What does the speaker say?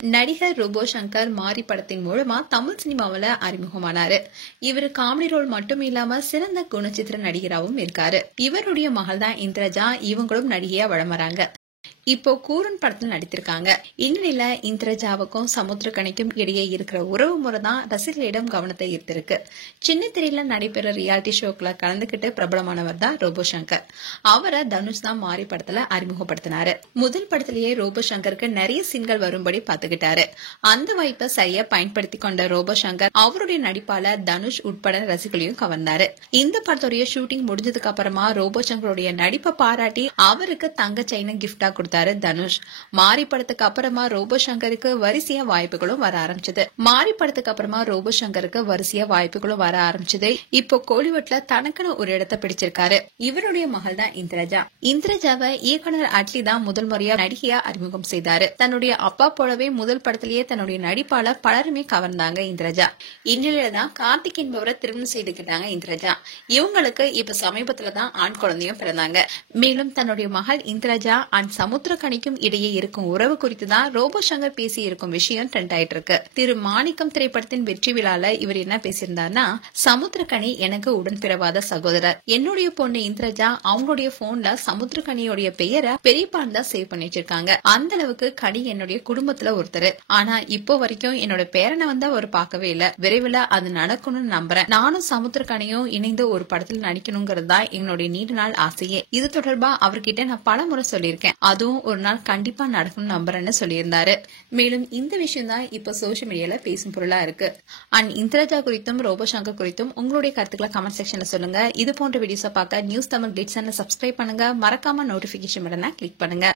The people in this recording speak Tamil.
நடிகர் ரோபோ சங்கர் மாரி படத்தின் மூலமா தமிழ் சினிமாவில அறிமுகமானாரு. இவர் காமெடி ரோல் மட்டும் இல்லாம சிறந்த குணச்சித்திர நடிகராகவும் இருக்காரு. இவருடைய மகள் தான் இந்திரஜா. இவங்களும் நடிகையா வலம் வராங்க. இப்போ கூரன் படத்தில் நடித்திருக்காங்க. இந்நிலையில இந்திரஜாவுக்கும் சமுத்திரக்கனிக்கும் இடையே இருக்கிற உறவு முறை தான் ரசிகர்களிடம் கவனத்தை ஈர்த்திருக்கு. சின்ன திரையில நடைபெற ரியாலிட்டி ஷோக்களை கலந்துகிட்டு பிரபலமானவர் தான் ரோபோ சங்கர். அவரை தனுஷ் தான் மாரி படத்துல அறிமுகப்படுத்தினாரு. முதல் படத்திலேயே ரோபோ சங்கருக்கு நிறைய சீன்கள் வரும்படி பாத்துக்கிட்டாரு. அந்த வாய்ப்பை சரியா பயன்படுத்தி கொண்ட ரோபோ சங்கர் அவருடைய நடிப்பால தனுஷ் உட்பட ரசிகர்களையும் கவர்ந்தாரு. இந்த படத்துடைய ஷூட்டிங் முடிஞ்சதுக்கு அப்புறமா ரோபோ சங்கருடைய நடிப்பை பாராட்டி அவருக்கு தங்க செயினை கிஃப்டா கொடுத்தாரு தனுஷ். மாரி படத்துக்கு அப்புறமா ரோபோ சங்கருக்கு வரிசையா வாய்ப்புகளும் வர ஆரம்பிச்சது. இப்போ கோலிவுட்ல தனக்குன்னு ஒரு இடத்தை பிடிச்சிருக்காரு. இவருடைய மகள் தான் இந்திரஜா. இந்திரஜாவை இயக்குனர் அட்லி தான் முதல் முறையா நடிகையா அறிமுகம் செய்தாரு. தன்னுடைய அப்பா போலவே முதல் படத்திலேயே தன்னுடைய நடிப்பால பலருமே கவர்ந்தாங்க இந்திரஜா. இந்நிலையில தான் கார்த்திக் என்பவரை திருமணம் செய்துக்கிட்டாங்க இந்திரஜா. இவங்களுக்கு இப்ப சமீபத்துல தான் ஆண் குழந்தையும் பிறந்தாங்க. மேலும் தன்னுடைய மகள் இந்திரஜா அண்ட் சமுத்திரக்கனிக்கும் இடையே இருக்கும் உறவு குறித்து தான் ரோபோ சங்கர் பேசி இருக்கும் விஷயம் ட்ரெண்ட் ஆயிட்டு இருக்கு. திரு மாணிக்கம் திரைப்படத்தின் வெற்றி விழால இவர் என்ன பேசியிருந்தாருன்னா, சமுத்திரக்கனி எனக்கு உடன்பிறவாத சகோதரர். என்னுடைய பொண்ணு இந்திரஜா அவங்களுடைய போன்ல சமுத்திரக்கனியோடைய பெயரை பெரியப்பான் தான் சேவ் பண்ணி வச்சிருக்காங்க. அந்த அளவுக்கு கனி என்னுடைய குடும்பத்துல ஒருத்தர். ஆனா இப்போ வரைக்கும் என்னோட பேரனை வந்து அவர் பார்க்கவே இல்ல. விரைவில் அது நடக்கணும்னு நம்புறேன். நானும் சமுத்திரக்கனியும் இணைந்து ஒரு படத்தில் நடிக்கணுங்கிறது தான் எங்களுடைய நீண்ட நாள் ஆசையே. இது தொடர்பா அவர்கிட்ட நான் பல முறை சொல்லியிருக்கேன். அதுவும் ஒரு நாள் கண்டிப்பா நடக்கணும்னு நம்புறேன்னு சொல்லியிருந்தாரு. மேலும் இந்த விஷயம் தான் இப்ப சோசியல் மீடியால பேசும் பொருளா இருக்கு. அண்ட் இந்திரஜா குறித்தும் ரோபோ சங்கர் குறித்தும் உங்களுடைய கருத்துக்களை கமெண்ட் செக்ஷன்ல சொல்லுங்க. இது போன்ற வீடியோஸை பார்க்க நியூஸ் தமிழ் கிளிட்ஸ் சப்ஸ்கிரைப் பண்ணுங்க. மறக்காம நோட்டிபிகேஷன் பட்டனை கிளிக் பண்ணுங்க.